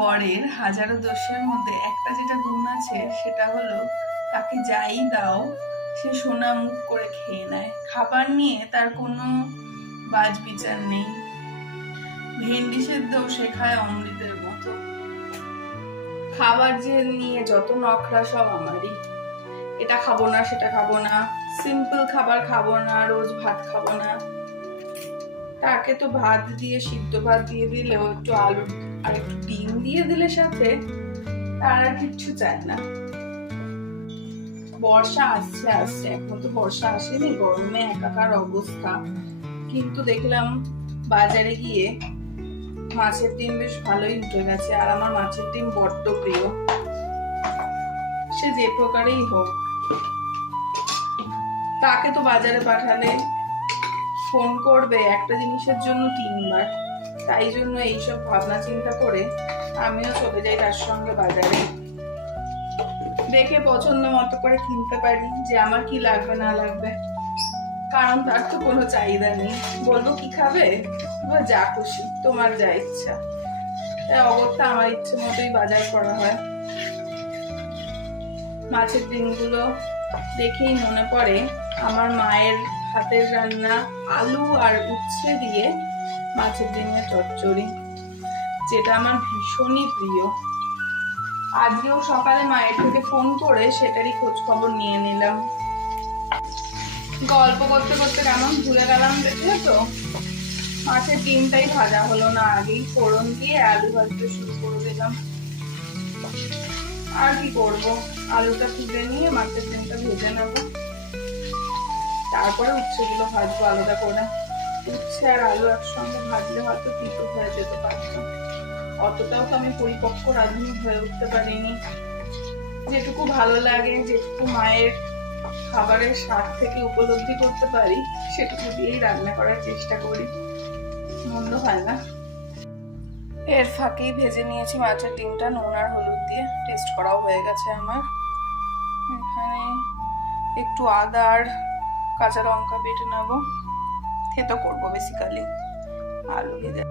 বরের হাজারো দোষের মধ্যে একটা যেটা গুণ আছে, সেটা হলো তাকে যাই দাও সে সোনা মুখ করে খেয়ে নেয়। খাবার নিয়ে তার কোনো বাজ বিচার নেই। ভেন্ডি সেদ্ধ সে খায় অমৃতের মতো। খাবার যে নিয়ে যত নখরা সব আমারই। এটা খাবো না, সেটা খাবো না, সিম্পল খাবার খাবো না, রোজ ভাত খাবো না। তাকে তো ভাত দিয়ে, সিদ্ধ ভাত দিয়ে দিলেও একটু আলু আর একটু ডিম দিয়ে দিলে সাথে, তার আর কিচ্ছু চায় না। বর্ষা আসছে আসছে, এখন তো বর্ষা আসেনি, গরমে একাকার অবস্থা। কিন্তু দেখলাম বাজারে গিয়ে মাছের ডিম বেশ ভালোই উঠে গেছে, আর আমার মাছের ডিম বড্ড প্রিয়, সে যে প্রকারেই হোক। তাকে তো বাজারে পাঠালে ফোন করবে একটা জিনিসের জন্য 3 বার। তাই জন্য এইসব ভাবনা চিন্তা করে আমিও চলে যাই তার সঙ্গে বাজারে। দেখে পছন্দ মতো করে কিনতে পারি যে আমার কি লাগবে না লাগবে, কারণ তার তো কোনো চাহিদা নেই। বলবো কি খাবে, যা খুশি, তোমার যা ইচ্ছা। তাই অগত্যা আমার ইচ্ছে মতোই বাজার করা হয়। মাছের ডিমগুলো দেখেই মনে পড়ে আমার মায়ের হাতের রান্না আলু আর উচ্ছে দিয়ে মাছের ডিমের চচ্চড়ি, যেটা আমার ভীষণই প্রিয়। আজকেও সকালে মায়ের থেকে ফোন করে সেটারই খোঁজ খবর নিয়ে নিলাম। গল্প করতে করতে কেমন ভুলে গেলাম, দেখলে তো। মাছের ডিমটাই ভাজা হলো না, আগেই ফোড়ন দিয়ে আলু ভাজতে শুরু করে দিলাম। আর কি করব, আলুটা তুলে নিয়ে মাছের ডিমটা ভেজে নেব, তারপরে উচ্ছেগুলো ভাজবো আলাদা করে। উচ্ছে আর আলু একসঙ্গে ভাজলে হয়তো তিতো হয়ে যেতে পারত। অতটাও তো আমি পরিপক্ক রাঁধুনি হয়ে উঠতে পারিনি। যেটুকু ভালো লাগে, যেটুকু মায়ের খাবারের স্বাদ থেকে উপলব্ধি করতে পারি, সেটুকু দিয়েই রান্না করার চেষ্টা করি। মন্দ হয় না। এর ফাঁকেই ভেজে নিয়েছি মাছের ডিমটা নুন আর হলুদ দিয়ে, টেস্ট করাও হয়ে গেছে আমার। এখানে একটু আদা আর কাঁচা লঙ্কা বেটে নেবো, থেতো করবো বেসিক্যালি। আলু ভেজে